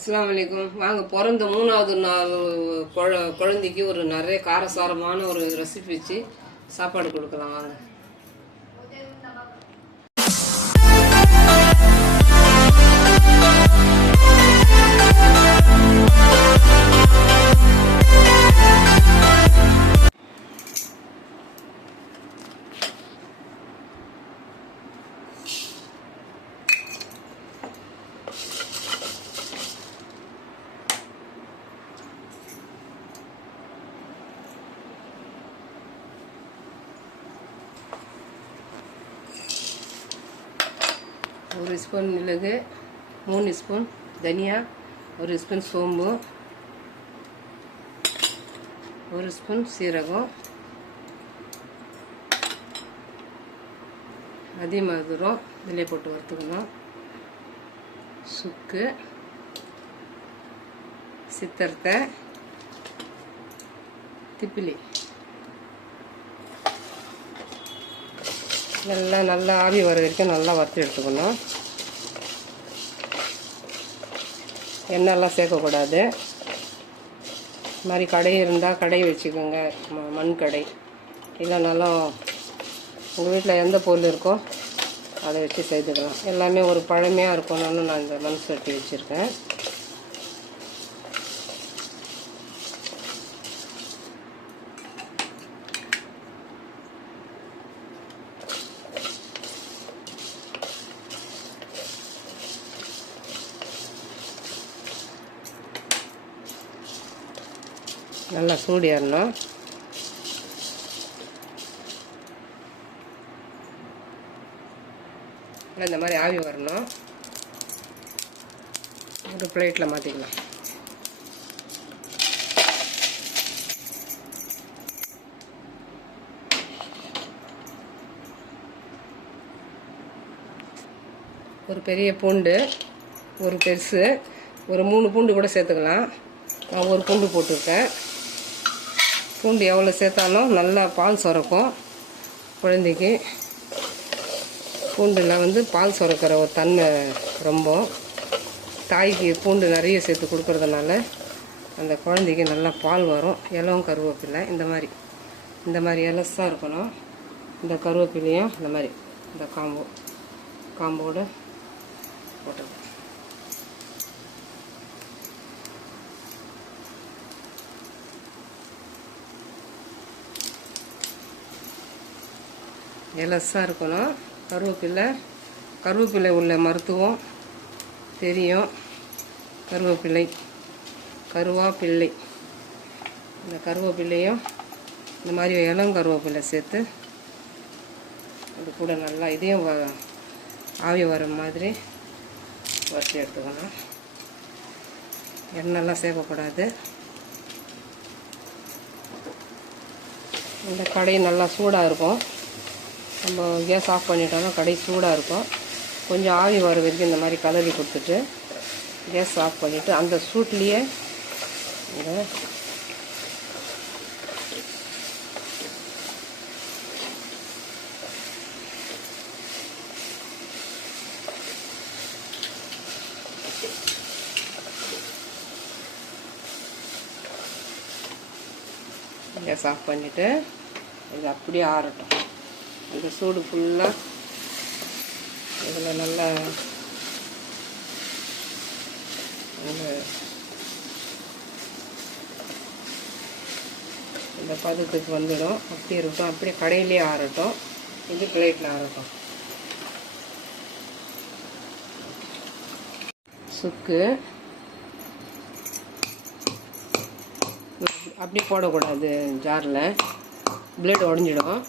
அஸ்ஸலாமு அலைக்கும். வாங்க, பிறந்த 3வது நாள் குழந்தைக்கு ஒரு நிறைய காரசாரமான ஒரு ரெசிபி வச்சு சாப்பாடு கொடுக்கலாம். வாங்க. ஒரு ஸ்பூன் மிளகு, 3 ஸ்பூன் தனியா, 1 ஸ்பூன் சோம்பு, 1 ஸ்பூன் சீரகம், அதிமதுரம் இதிலே போட்டு வறுத்துக்கணும். சுக்கு, சித்தர்த்தை, திப்பிலி நல்லா ஆவி வர வரைக்கும் நல்லா வறுத்து எடுத்துக்கணும். எண்ணெயெல்லாம் சேர்க்கக்கூடாது. இது மாதிரி கடை இருந்தால் கடை வச்சுக்கோங்க, மண் கடை. இல்லைனாலும் உங்கள் வீட்டில் எந்த பொருள் இருக்கோ அதை வச்சு செய்துக்கலாம். எல்லாமே ஒரு பழமையாக இருக்கணும்னு நான் இந்த மண் சட்டி வச்சுருக்கேன். நல்லா சூடு ஏறணும். இந்த மாதிரி ஆவி வரணும். ஒரு பிளேட்டில் மாற்றிக்கலாம். ஒரு பெரிய பூண்டு, ஒரு பெருசு, ஒரு 3 பூண்டு கூட சேர்த்துக்கலாம். நான் ஒரு பூண்டு போட்டிருக்கேன். பூண்டு எவ்வளோ சேர்த்தாலும் நல்லா பால் சுரக்கும் குழந்தைக்கு. பூண்டில் பால் சுரக்கிற ஒரு தன்மை ரொம்ப. தாய்க்கு பூண்டு நிறைய சேர்த்து கொடுக்கறதுனால அந்த குழந்தைக்கு நல்லா பால் வரும். இலவும் கருவேப்பிலை இந்த மாதிரி இலசாக இருக்கணும். இந்த கருவேப்பிலையும் இந்த மாதிரி இந்த காம்போடு போட்டுருக்கோம். இலசாக இருக்கணும். கருவேப்பிலை உள்ள மருத்துவம் தெரியும். கருவாப்பிள்ளை இந்த கருவேப்பிலையும் இந்த மாதிரி இளங்கருவேப்பிலை சேர்த்து அது கூட நல்லா இதையும் ஆவி வர மாதிரி வறுத்து எடுத்துக்கணும். எண்ணெய்லாம் சேர்க்கக்கூடாது. இந்த கடை நல்லா சூடாக இருக்கும். நம்ம கேஸ் ஆஃப் பண்ணிட்டோம்னா கடை சூடாக இருக்கும். கொஞ்சம் ஆவி வர வரைக்கும் இந்த மாதிரி கலரி கொடுத்துட்டு கேஸ் ஆஃப் பண்ணிவிட்டு அந்த சூட்லேயே இந்த கேஸ் ஆஃப் பண்ணிவிட்டு இது அப்படியே ஆறட்டும். இந்த சூடு ஃபுல்லாக இதில் நல்லா இந்த பதத்துக்கு வந்துடும். அப்படி இருக்கட்டும். அப்படியே கடையிலே ஆறட்டும். இது பிளேட்டில் ஆறட்டும். சுக்கு அப்படி போடக்கூடாது. ஜாரில் பிளேட் உடஞ்சிடும்.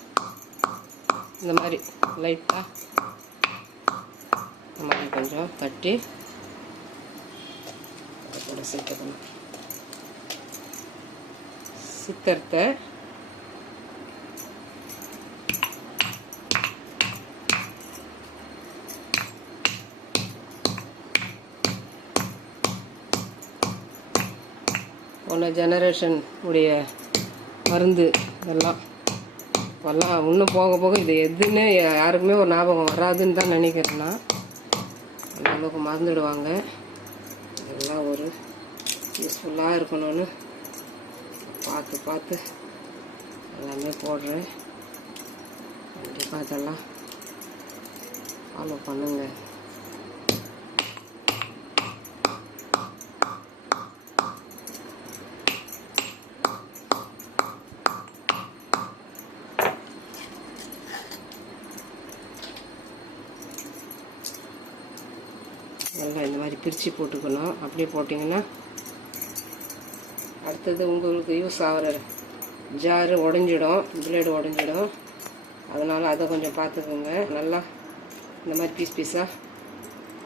இந்த மாதிரி லைட்டாக இந்த மாதிரி கொஞ்சம் தட்டி கூட சேர்த்துக்கணும். சித்தர்த்தை, போன ஜெனரேஷன் உடைய மருந்து இதெல்லாம் இன்னும் போக போக இது எதுன்னு யாருக்குமே ஒரு ஞாபகம் வராதுன்னு தான் நினைக்கிறேன்னா. அந்த அளவுக்கு மறந்துடுவாங்க. நல்லா ஒரு யூஸ்ஃபுல்லாக இருக்கணும்னு பார்த்து எல்லாமே போடுறேன். கண்டிப்பாக அதெல்லாம் ஃபாலோ பண்ணுங்க. நல்லா இந்த மாதிரி பிரித்து போட்டுக்கணும். அப்படியே போட்டிங்கன்னா அடுத்தது உங்களுக்கு யூஸ் ஆகிற ஜாரு உடஞ்சிடும், பிளேடு உடஞ்சிடும். அதனால் அதை கொஞ்சம் பார்த்துக்குங்க. நல்லா இந்த மாதிரி பீஸாக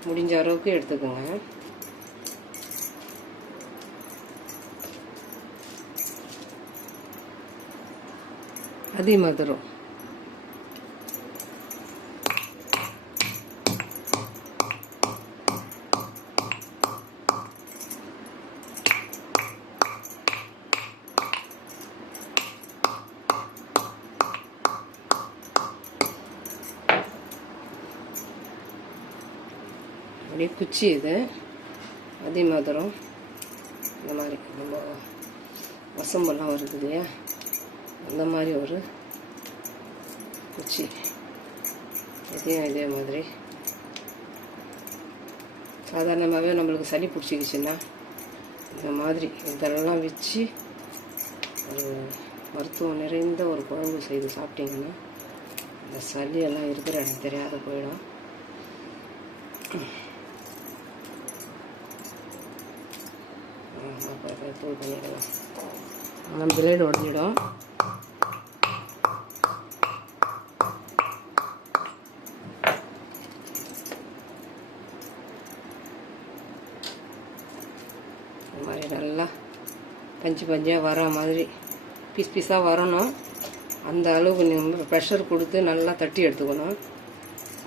முடிஞ்ச அளவுக்கு எடுத்துக்கோங்க. அதே மாதிரி அப்படியே குச்சி இது அதே மாதிரம் இந்த மாதிரி நம்ம வசம்பெல்லாம் வருது இல்லையா, அந்த மாதிரி ஒரு குச்சி இதையும் இதே மாதிரி. சாதாரணமாகவே நம்மளுக்கு சளி பிடிச்சிக்கிச்சுன்னா இந்த மாதிரி இதெல்லாம் வச்சு ஒரு மருத்துவம் நிறைந்த ஒரு குழம்பு செய்து சாப்பிட்டிங்கன்னா இந்த சளியெல்லாம் இருக்கிற இடம் தெரியாத போயிடும். தூள் பண்ணிடலாம். நம்ம பிளேடு உடஞ்சிடும். இந்த மாதிரி நல்லா பஞ்சாக வர மாதிரி பீஸாக வரணும். அந்த அளவுக்கு நீங்கள் ப்ரெஷர் கொடுத்து நல்லா தட்டி எடுத்துக்கணும்.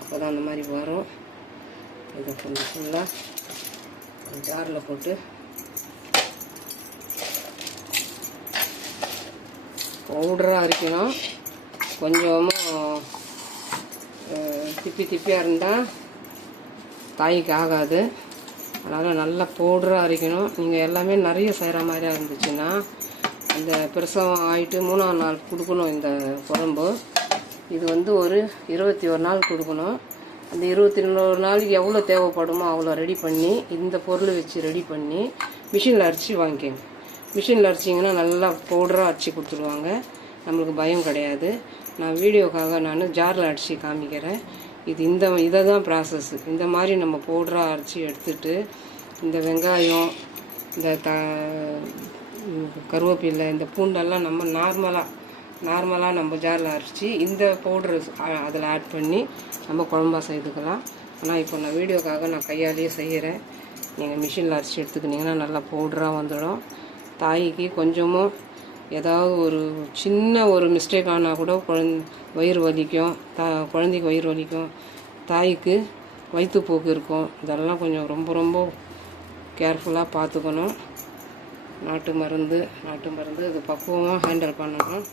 அப்போ தான் அந்த மாதிரி வரும். இதை கொஞ்சம் ஃபுல்லாக ஜாரில் போட்டு பவுடராக அரைக்கணும். கொஞ்சமாக திப்பியாக இருந்தால் தாய்க்கு ஆகாது. அதனால் நல்லா பவுடராக அரைக்கணும். நீங்கள் எல்லாமே நிறைய செய்கிற மாதிரியாக இருந்துச்சுன்னா அந்த பிரசவம் ஆகிட்டு 3ஆம் நாள் கொடுக்கணும் இந்த குழம்பு. இது வந்து ஒரு 21 நாள் கொடுக்கணும். அந்த 21 நாளைக்கு எவ்வளோ தேவைப்படுமோ அவ்வளோ ரெடி பண்ணி இந்த பொருள் வச்சு ரெடி பண்ணி மிஷினில் அரைச்சி வாங்கிக்கோங்க. மிஷினில் அரைச்சிங்கன்னா நல்லா பவுடராக அரைச்சி கொடுத்துருவாங்க. நம்மளுக்கு பயம் கிடையாது. நான் வீடியோக்காக நான் ஜாரில் அரைச்சி காமிக்கிறேன். இதை தான் ப்ராசஸ். இந்த மாதிரி நம்ம பவுடராக அரைச்சி எடுத்துட்டு இந்த வெங்காயம், இந்த கருவேப்பிலை, இந்த பூண்டெல்லாம் நம்ம நார்மலாக நம்ம ஜாரில் அரைச்சி இந்த பவுட்ரு அதில் ஆட் பண்ணி நம்ம குழம்பா செய்துக்கலாம். ஆனால் இப்போ நான் வீடியோக்காக நான் கையாலேயே செய்கிறேன். நீங்கள் மிஷினில் அரைச்சி எடுத்துக்கிட்டிங்கன்னா நல்லா பவுடராக வந்துடும். தாய்க்கு கொஞ்சமும் ஏதாவது ஒரு சின்ன ஒரு மிஸ்டேக் ஆனால் கூட வயிறு வலிக்கும், குழந்தைக்கு வயிறு வலிக்கும், தாய்க்கு வயிற்றுப்போக்கு இருக்கும். இதெல்லாம் கொஞ்சம் ரொம்ப கேர்ஃபுல்லாக பார்த்துக்கணும். நாட்டு மருந்து இது பக்குவமாக ஹேண்டில் பண்ணணும்.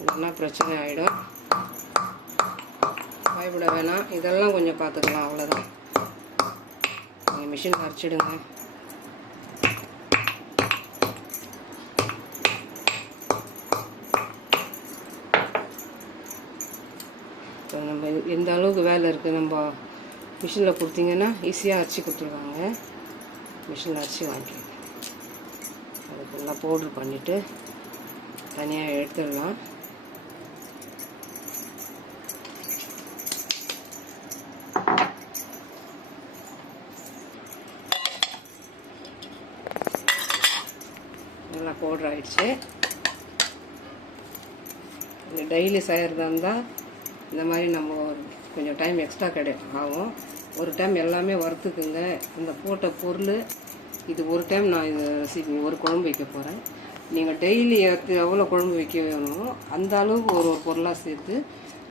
இல்லைன்னா பிரச்சனை ஆகிடும். பயப்பட வேணாம். இதெல்லாம் கொஞ்சம் பார்த்துக்கலாம். அவ்வளோதான். நீங்கள் மிஷின் அரைச்சிடுங்க. இப்போ நம்ம எந்த அளவுக்கு வேலை இருக்குது, நம்ம மிஷினில் கொடுத்தீங்கன்னா ஈஸியாக அரைச்சி கொடுத்துருவாங்க. மிஷினில் அரைச்சி வாங்கிக்கோங்க. அது ஃபுல்லாக பவுட்ரு பண்ணிவிட்டு தனியாக எடுத்துடலாம். நல்லா பவுட்ரு ஆகிடுச்சு. இந்த டெய்லி செய்கிறதா இருந்தால் இந்த மாதிரி நம்ம கொஞ்சம் டைம் எக்ஸ்ட்ரா ஆகும். ஒரு டைம் எல்லாமே வறுத்துக்குங்க. இந்த போட்ட பொருள் இது ஒரு டைம் நான் இது ஒரு குழம்பு வைக்க போகிறேன். நீங்கள் டெய்லி எவ்வளோ குழம்பு வைக்க வேணுமோ அந்த அளவுக்கு ஒரு பொருளாக சேர்த்து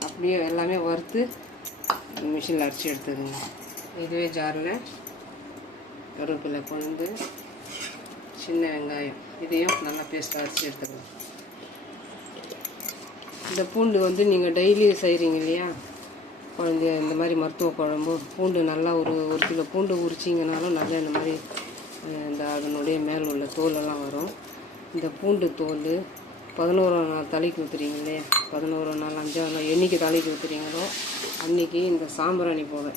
அப்படியே எல்லாமே வறுத்து மிஷினில் அரைச்சி எடுத்துக்கோங்க. இதுவே ஜாரில் கருவேப்பிலை, கொழுந்து, சின்ன வெங்காயம் இதையும் நல்லா பேஸ்ட்டாக அரைச்சி எடுத்துக்கலாம். இந்த பூண்டு வந்து நீங்கள் டெய்லி செய்கிறீங்க இல்லையா, குழந்தைய இந்த மாதிரி மருத்துவ குழம்பு, பூண்டு நல்லா ஒரு கிலோ பூண்டு உரிச்சிங்கனாலும் நல்லா இந்த மாதிரி இந்த அதனுடைய மேல் உள்ள தோலெல்லாம் வரும். இந்த பூண்டு தோல் 11ஆம் நாள் தலைக்கு ஊற்றுறீங்க இல்லையா, 11ஆம் நாள் 5ஆம் நாள் என்றைக்கு தலைக்கு ஊற்றுறீங்களோ அன்றைக்கி இந்த சாம்பிராணி புகை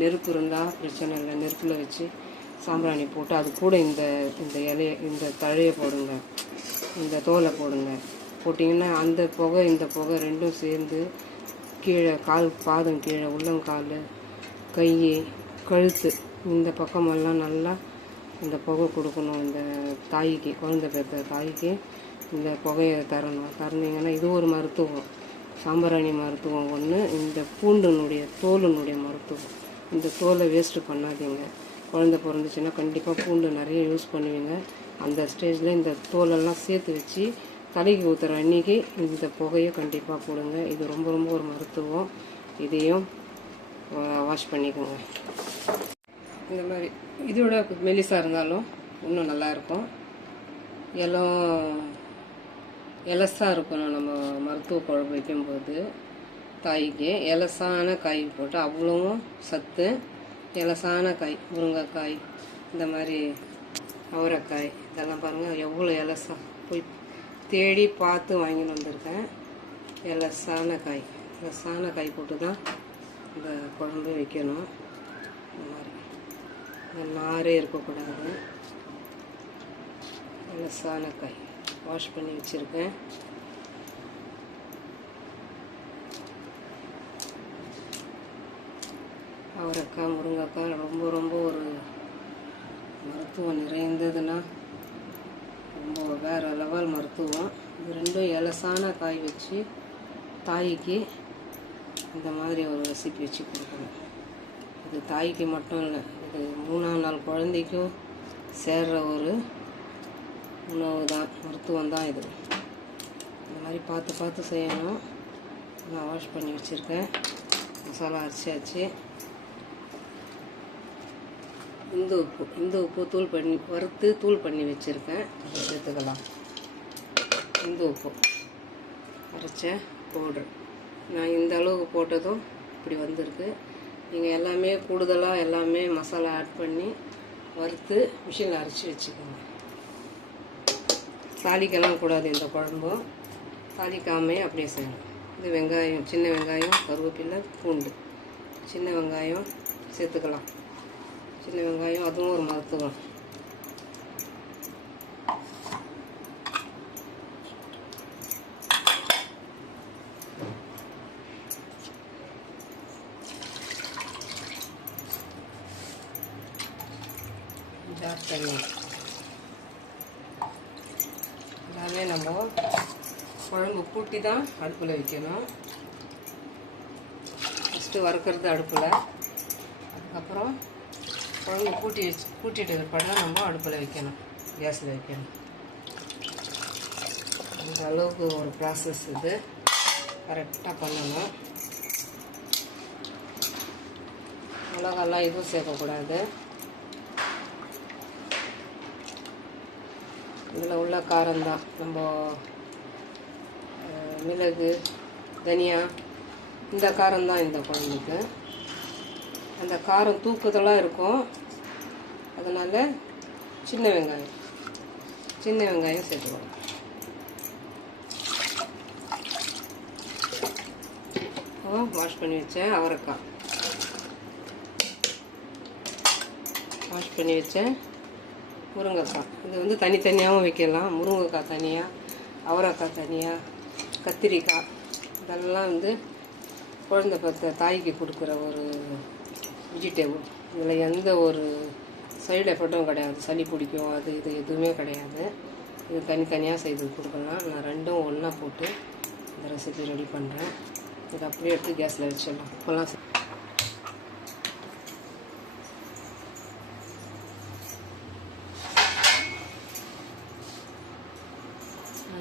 நெருப்பு இருந்தால் பிரச்சனை இல்லை, நெருப்பில் வச்சு சாம்பிராணி போட்டு அது கூட இந்த இலையை இந்த தழையை போடுங்க, இந்த தோலை போடுங்க. போட்டிங்கன்னா அந்த புகை இந்த புகை ரெண்டும் சேர்ந்து கீழே பாதம் கீழே உள்ளங்கால் கை கழுத்து இந்த பக்கமெல்லாம் நல்லா இந்த புகை கொடுக்கணும். இந்த தாய்க்கு, குழந்தை பெற்ற தாய்க்கு இந்த புகையை தரணிங்கன்னா இது ஒரு மருத்துவம். சாம்பிராணி மருத்துவம் ஒன்று, இந்த பூண்டினுடைய தோலினுடைய மருத்துவம். இந்த தோலை வேஸ்ட்டு பண்ணாதீங்க. குழந்தை பிறந்துச்சுன்னா கண்டிப்பாக பூண்டு நிறைய யூஸ் பண்ணுவீங்க. அந்த ஸ்டேஜில் இந்த தோலெல்லாம் சேர்த்து வச்சு தலைக்கு ஊற்றுற அன்றைக்கி இந்த புகையை கண்டிப்பாக போடுங்க. இது ரொம்ப ரொம்ப ஒரு மருத்துவம். இதையும் வாஷ் பண்ணிக்கோங்க. இந்த மாதிரி இதோட மெலிசாக இருந்தாலும் இன்னும் நல்லாயிருக்கும். எலசாக இருக்கணும். நம்ம மருத்துவ குழம்பு வைக்கும்போது காய்க்கு எலசான காய் போட்டு அவ்வளவும் சத்து. எலசான காய், முருங்கைக்காய், இந்த மாதிரி அவரைக்காய், இதெல்லாம் பாருங்கள் எவ்வளோ எலசா போய் தேடி பார்த்து வாங்கிட்டு வந்திருக்கேன். எலசான காய் போட்டு தான் இந்த குழம்பு வைக்கணும். இந்த மாதிரி இந்த நாரே இருக்கக்கூடாது. எலசான காய் வாஷ் பண்ணி வச்சுருக்கேன். அவரைக்காய், முருங்கைக்காய் ரொம்ப ரொம்ப ஒரு மருத்துவம் நிறைந்ததுன்னா ரொம்ப வேறு லெவல் மருத்துவம். இது ரெண்டும் எலசான காய் வச்சு தாய்க்கு இந்த மாதிரி ஒரு ரெசிபி வச்சு கொடுக்கணும். இது தாய்க்கு மட்டும் இல்லை, இது 3ஆம் நாள் குழந்தைக்கும் சேர்ற ஒரு உணவு தான், மருத்துவம் தான் இது. இந்த மாதிரி பார்த்து செய்யணும். நான் வாஷ் பண்ணி வச்சுருக்கேன். மசாலா அரைச்சாச்சு. இந்த உப்பு வறுத்து தூள் பண்ணி வச்சுருக்கேன், சேர்த்துக்கலாம். இந்த உப்பு அரைச்ச பவுட்ரு நான் இந்த அளவுக்கு போட்டதும் இப்படி வந்திருக்கு. நீங்கள் எல்லாமே கூடுதலாக எல்லாமே மசாலா ஆட் பண்ணி வறுத்து மிஷினில் அரைச்சி வச்சுக்கோங்க. தாளிக்கெல்லாம் கூடாது. இந்த குழம்பும் தாளிக்காமே அப்படியே செய்யணும். இந்த வெங்காயம், சின்ன வெங்காயம், கருவேப்பிலை, பூண்டு, சின்ன வெங்காயம் சேர்த்துக்கலாம். சின்ன வெங்காயம் அதுவும் ஒரு மருத்துவம். தண்ணி எல்லாமே நம்ம குழம்பு கூட்டி தான் அடுப்பில் வைக்கணும். ஃபஸ்ட்டு வறுக்கிறது அடுப்பில், அதுக்கப்புறம் குழம்பு கூட்டிட்டு பிற்பாடு தான் நம்ம அடுப்பில் வைக்கணும், கேஸில் வைக்கணும். இந்த அளவுக்கு ஒரு ப்ராசஸ் இது கரெக்டாக பண்ணணும். மிளகாலாம் எதுவும் சேர்க்கக்கூடாது. இதில் உள்ள காரம்தான். நம்ம மிளகு, தனியா, இந்த காரம்தான் இந்த குழம்புக்கு. அந்த காரம் தூக்குதலாக இருக்கும். அதனால் சின்ன வெங்காயம் சேர்த்துக்கணும். வாஷ் பண்ணி வச்சேன் அவரைக்காய், வாஷ் பண்ணி வச்சேன் முருங்கைக்காய். இது வந்து தனித்தனியாகவும் வைக்கலாம். முருங்கைக்காய் தனியாக, அவரைக்காய் தனியாக, கத்திரிக்காய், இதெல்லாம் வந்து குழந்தை பெற்ற தாய்க்கு கொடுக்குற ஒரு வெஜிடேபிள். இதில் எந்த ஒரு சைடு எஃபெக்டும் கிடையாது. சளி பிடிக்கும் அது இது எதுவுமே கிடையாது. இது தனித்தனியாக செய்து கொடுக்கலாம். நான் ரெண்டும் ஒன்றா போட்டு இந்த ரெசிபி ரெடி பண்ணுறேன். இதை அப்படியே எடுத்து கேஸில் வச்சிடலாம். இப்போலாம்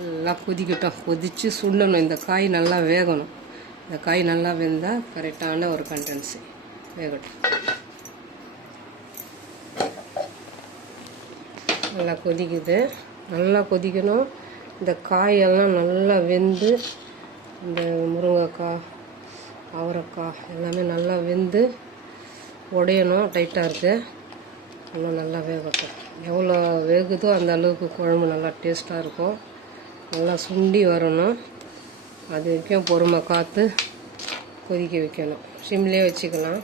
நல்லா கொதிக்கட்டும். கொதித்து சுண்டணும். இந்த காய் நல்லா வேகணும். இந்த காய் நல்லா வெந்தால் கரெக்டான ஒரு கண்டென்சி வேகட்டும். நல்லா கொதிக்குது. நல்லா கொதிக்கணும். இந்த காயெல்லாம் நல்லா வெந்து, இந்த முருங்கைக்காய், அவரைக்காய் எல்லாமே நல்லா வெந்து உடையணும். டைட்டாக இருக்குது. இன்னும் நல்லா வேகட்டும். எவ்வளோ வேகுதோ அந்த அளவுக்கு குழம்பு நல்லா டேஸ்ட்டாக இருக்கும். நல்லா சுண்டி வரணும். அது வரைக்கும் பொறுமை காத்து கொதிக்க வைக்கணும். சிம்லேயே வச்சுக்கலாம்.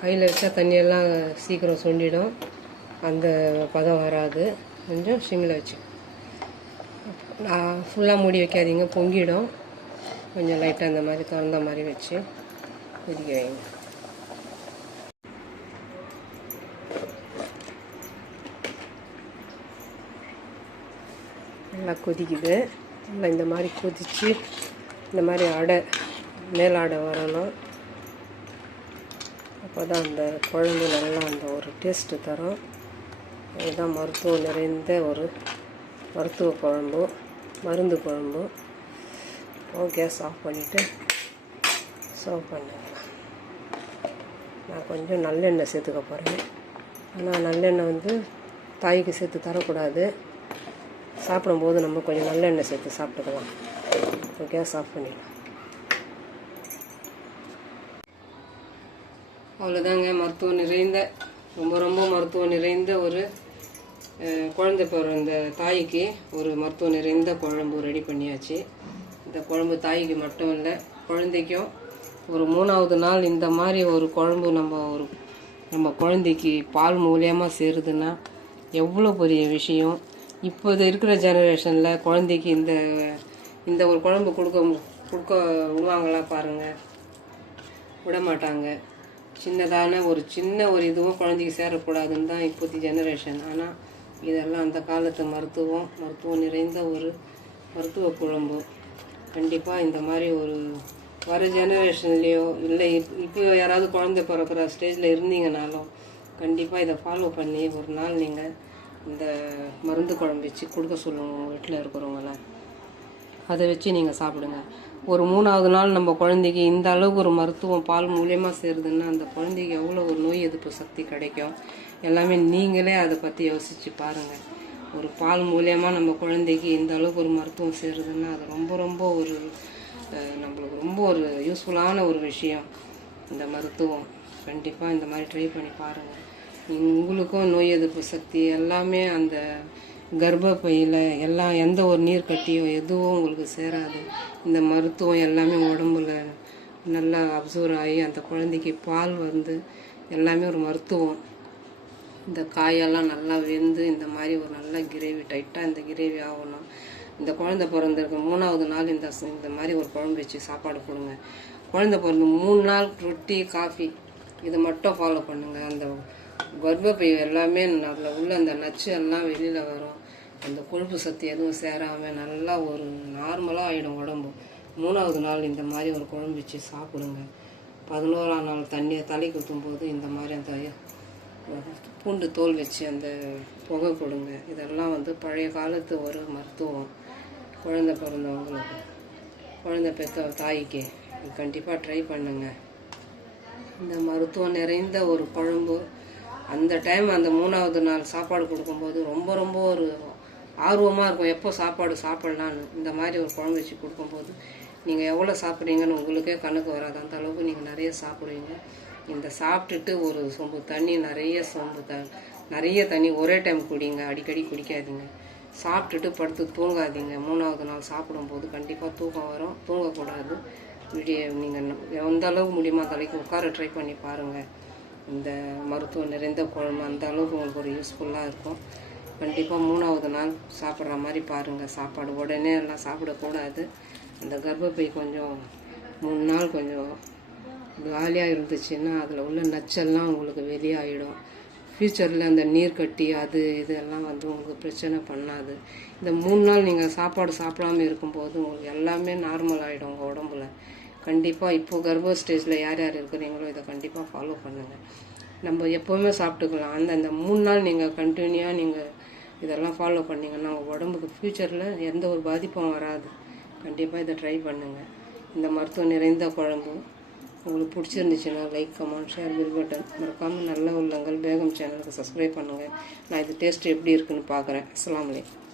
கையில் வச்சா தண்ணியெல்லாம் சீக்கிரம் சுண்டிடும், அந்த பதம் வராது. கொஞ்சம் சிம்மில் வச்சு ஃபுல்லாக மூடி வைக்காதீங்க, பொங்கிடும். கொஞ்சம் லைட்டாக இந்த மாதிரி திறந்த மாதிரி வச்சு கொதிக்க வைங்க. நல்லா கொதிக்குது. நல்லா இந்த மாதிரி கொதித்து இந்த மாதிரி மேலாடை வரணும். அப்போ தான் அந்த குழம்பு நல்லா அந்த ஒரு டேஸ்ட்டு தரும். இதுதான் மருத்துவம் நிறைந்த ஒரு மருத்துவ குழம்பு, மருந்து குழம்பு. கேஸ் ஆஃப் பண்ணிவிட்டு சர்வ் பண்ணிடலாம். நான் கொஞ்சம் நல்லெண்ணெய் சேர்த்துக்க போகிறேன். ஆனால் நல்லெண்ணெய் தாய்க்கு சேர்த்து தரக்கூடாது. சாப்பிடும்போது நம்ம கொஞ்சம் நல்லெண்ணெய் சேர்த்து சாப்பிட்டுக்கலாம். இப்போ கேஸ் ஆஃப் பண்ணிடலாம். அவ்வளோதாங்க. மருத்துவம் நிறைந்த ரொம்ப மருத்துவம் நிறைந்த ஒரு குழந்தை பிறந்த தாய்க்கு ஒரு மருத்துவம் நிறைந்த குழம்பு ரெடி பண்ணியாச்சு. இந்த குழம்பு தாய்க்கு மட்டும் இல்லை, குழந்தைக்கும் ஒரு 3வது நாள் இந்த மாதிரி ஒரு குழம்பு நம்ம குழந்தைக்கு பால் மூலியமாக சேருதுன்னா எவ்வளோ பெரிய விஷயம். இப்போது இருக்கிற ஜெனரேஷனில் குழந்தைக்கு இந்த ஒரு குழம்பு கொடுக்க விடுவாங்களா பாருங்கள், விட மாட்டாங்க. சின்ன ஒரு இதுவும் குழந்தைக்கு சேரக்கூடாதுன்னு தான் இப்போதைய ஜெனரேஷன். ஆனால் இதெல்லாம் அந்த காலத்து மருத்துவம் நிறைந்த ஒரு மருத்துவ குழம்பு. கண்டிப்பாக இந்த மாதிரி ஒரு வர ஜெனரேஷன்லேயோ இல்லை இப்போ யாராவது குழந்தை பிறக்கிற ஸ்டேஜில் இருந்தீங்கனாலும் கண்டிப்பாக இதை ஃபாலோ பண்ணி ஒரு நாள் நீங்கள் இந்த மருந்து குழம்பு வச்சு கொடுக்க சொல்லுங்கள் உங்கள் வீட்டில் இருக்கிறவங்கள. அதை வச்சு நீங்கள் சாப்பிடுங்க. ஒரு 3வது நாள் நம்ம குழந்தைக்கு இந்த அளவுக்கு ஒரு மருத்துவம் பால் மூலியமாக சேருதுன்னா அந்த குழந்தைக்கு எவ்வளோ ஒரு நோய் எதிர்ப்பு சக்தி கிடைக்கும். எல்லாமே நீங்களே அதை பற்றி யோசித்து பாருங்கள். ஒரு பால் மூலியமாக நம்ம குழந்தைக்கு இந்த அளவுக்கு ஒரு மருத்துவம் சேருதுன்னா அது ரொம்ப ஒரு நம்மளுக்கு ரொம்ப ஒரு யூஸ்ஃபுல்லான ஒரு விஷயம் இந்த மருத்துவம். கண்டிப்பாக இந்த மாதிரி ட்ரை பண்ணி பாருங்கள். உங்களுக்கும் நோய் எதிர்ப்பு சக்தி எல்லாமே அந்த கர்ப்பப்பையில் எல்லாம் எந்த ஒரு நீர் கட்டியோ எதுவும் உங்களுக்கு சேராது. இந்த மருத்துவம் எல்லாமே உடம்புல நல்லா அப்சர்வ் ஆகி அந்த குழந்தைக்கு பால் எல்லாமே ஒரு மருத்துவம். இந்த காயெல்லாம் நல்லா வெந்து இந்த மாதிரி ஒரு நல்ல கிரேவி டைட்டாக இந்த கிரேவி ஆகணும். இந்த குழந்தை பிறந்திருக்கு 3வது நாள் இந்த மாதிரி ஒரு குழம்பு வச்சு சாப்பாடு கொடுங்க. குழந்தை பிறந்து 3 நாள் ரொட்டி காஃபி இதை மட்டும் ஃபாலோ பண்ணுங்கள். அந்த கர்ப்பப்பை எல்லாமே அதில் உள்ள அந்த நச்சு எல்லாம் வெளியில் வரும். அந்த கொழுப்பு சக்தி எதுவும் சேராமல் நல்லா ஒரு நார்மலாக ஆகிடும் உடம்பு. 3வது நாள் இந்த மாதிரி ஒரு குழம்பு வச்சு சாப்பிடுங்க. 11ஆம் நாள் தண்ணியை தலைக்கு ஊற்றும்போது இந்த மாதிரி அந்த பூண்டு தோல் வச்சு அந்த புகை கொடுங்க. இதெல்லாம் பழைய காலத்து ஒரு மருத்துவம். குழந்தை பிறந்தவங்களுக்கு, குழந்தை பெற்ற தாய்க்கு கண்டிப்பாக ட்ரை பண்ணுங்கள். இந்த மருத்துவம் நிறைந்த ஒரு குழம்பு அந்த டைம் அந்த 3வது நாள் சாப்பாடு கொடுக்கும்போது ரொம்ப ஒரு ஆர்வமாக இருக்கும். எப்போ சாப்பாடு சாப்பிட்லான்னு இந்த மாதிரி ஒரு குழம்பு வச்சு கொடுக்கும்போது நீங்கள் எவ்வளோ சாப்பிட்றீங்கன்னு உங்களுக்கே கணக்கு வராது. அந்த அளவுக்கு நீங்கள் நிறைய சாப்பிடுவீங்க. இந்த சாப்பிட்டுட்டு ஒரு சொம்பு தண்ணி நிறைய தண்ணி ஒரே டைம் குடிங்க. அடிக்கடி குடிக்காதீங்க. சாப்பிட்டுட்டு படுத்து தூங்காதீங்க. 3வது நாள் சாப்பிடும்போது கண்டிப்பாக தூக்கம் வரும். தூங்கக்கூடாது. நீங்கள் எந்த அளவுக்கு முடியுமா தலைக்கு உட்கார ட்ரை பண்ணி பாருங்கள். இந்த மருத்துவம் நிறைந்த குழம்பு அந்த அளவுக்கு உங்களுக்கு ஒரு யூஸ்ஃபுல்லாக இருக்கும். கண்டிப்பாக 3வது நாள் சாப்பிட்ற மாதிரி பாருங்கள். சாப்பாடு உடனே எல்லாம் சாப்பிடக்கூடாது. அந்த கர்ப்பப்பை கொஞ்சம் 3 நாள் கொஞ்சம் காலியாக இருந்துச்சுன்னா அதில் உள்ள நச்செல்லாம் உங்களுக்கு வெளியாகிடும். ஃப்யூச்சரில் அந்த நீர் கட்டி இதெல்லாம் உங்களுக்கு பிரச்சனை பண்ணாது. இந்த 3 நாள் நீங்கள் சாப்பாடு சாப்பிடாமல் இருக்கும்போது உங்களுக்கு எல்லாமே நார்மல் ஆகிடும் உங்கள் உடம்புல. கண்டிப்பாக இப்போது கர்ப்ப ஸ்டேஜில் யார் இருக்கிறீங்களோ இதை கண்டிப்பாக ஃபாலோ பண்ணுங்கள். நம்ம எப்போவுமே சாப்பிட்டுக்கலாம். அந்த 3 நாள் நீங்கள் கண்டினியூவாக நீங்கள் இதெல்லாம் ஃபாலோ பண்ணிங்கன்னா உங்கள் உடம்புக்கு ஃப்யூச்சரில் எந்த ஒரு பாதிப்பும் வராது. கண்டிப்பாக இதை ட்ரை பண்ணுங்கள். இந்த மருத்துவம் நிறைந்த குழம்பு உங்களுக்கு பிடிச்சிருந்துச்சுன்னா like, comment, share, bill button மறக்காமல் நல்ல உள்ளங்கள் பேகம் சேனலுக்கு சப்ஸ்கிரைப் பண்ணுங்கள். நான் இது டேஸ்ட் எப்படி இருக்குன்னு பார்க்குறேன். அஸ்ஸலாமு அலைக்கும்.